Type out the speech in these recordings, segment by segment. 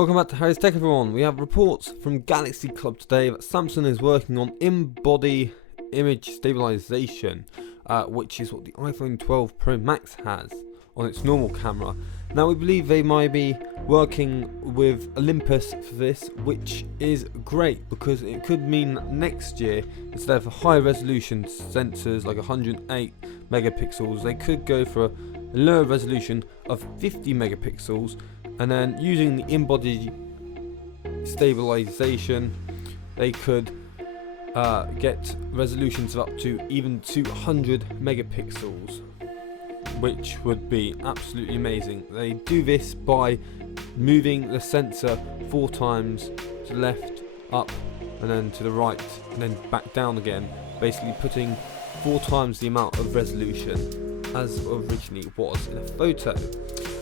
Welcome back to Harry's Tech, everyone. We have reports from Galaxy Club today that Samsung is working on in-body image stabilization, which is what the iPhone 12 Pro Max has on its normal camera. Now we believe they might be working with Olympus for this, which is great because it could mean next year, instead of high resolution sensors like 108 megapixels, they could go for a lower resolution of 50 megapixels. And then using the in-body stabilization, they could get resolutions of up to even 200 megapixels, which would be absolutely amazing. They do this by moving the sensor 4 times to the left, up, and then to the right, and then back down again, basically putting 4 times the amount of resolution as originally was in a photo.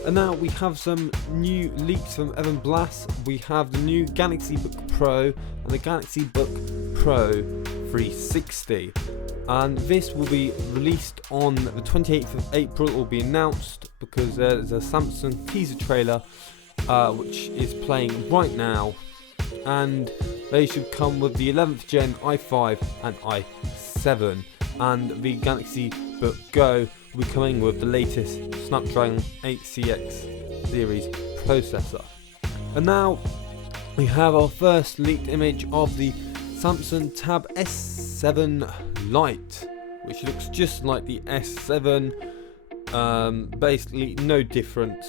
And now we have some new leaks from Evan Blass. We have the new Galaxy Book Pro and the Galaxy Book Pro 360. And this will be released on the 28th of April. It will be announced because there's a Samsung teaser trailer which is playing right now. And they should come with the 11th gen i5 and i7. And the Galaxy Book Go will be coming with the latest Snapdragon 8CX series processor. And now we have our first leaked image of the Samsung Tab S7 Lite, which looks just like the S7, basically no difference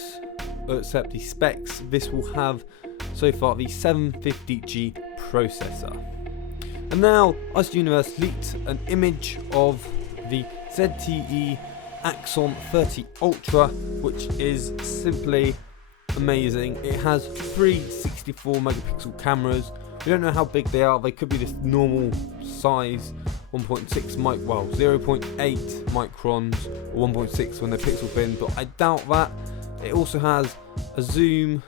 except the specs. This will have so far the 750G processor. And now Ice Universe leaked an image of the ZTE Axon 30 Ultra, which is simply amazing. It has 3 64 megapixel cameras. We don't know how big they are. They could be this normal size, 0.8 microns or 1.6 when they're pixel thin, but I doubt that. It also has a zoom,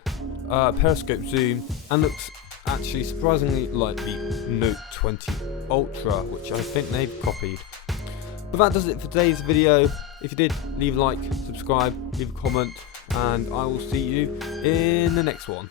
periscope zoom, and looks actually surprisingly like the Note 20 Ultra, which I think they've copied. But that does it for today's video. If you did, leave a like, subscribe, leave a comment, and I will see you in the next one.